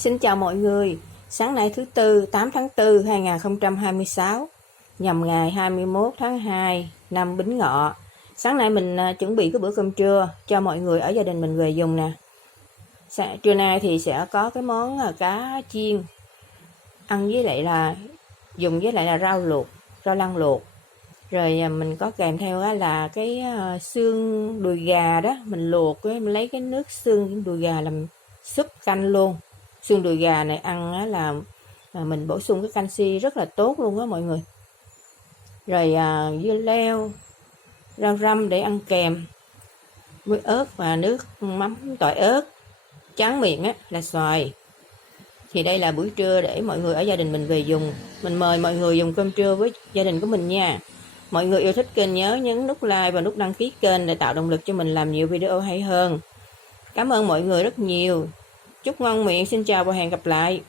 Xin chào mọi người, sáng nay thứ Tư 8 tháng 4 2026, nhằm ngày 21 tháng 2 năm Bính Ngọ. Sáng nay mình chuẩn bị cái bữa cơm trưa cho mọi người ở gia đình mình về dùng nè. Trưa nay thì sẽ có cái món cá chiên, ăn với lại là dùng với lại là rau luộc, rau lăng luộc. Rồi mình có kèm theo là cái xương đùi gà đó, mình luộc, mình lấy cái nước xương đùi gà làm súp canh luôn. Xương đùi gà này ăn là mình bổ sung cái canxi rất là tốt luôn á mọi người. Rồi dưa leo, rau răm để ăn kèm, với ớt và nước mắm tỏi ớt. Tráng miệng là xoài. Thì đây là buổi trưa để mọi người ở gia đình mình về dùng. Mình mời mọi người dùng cơm trưa với gia đình của mình nha. Mọi người yêu thích kênh nhớ nhấn nút like và nút đăng ký kênh để tạo động lực cho mình làm nhiều video hay hơn. Cảm ơn mọi người rất nhiều. Chúc ngon miệng, xin chào và hẹn gặp lại.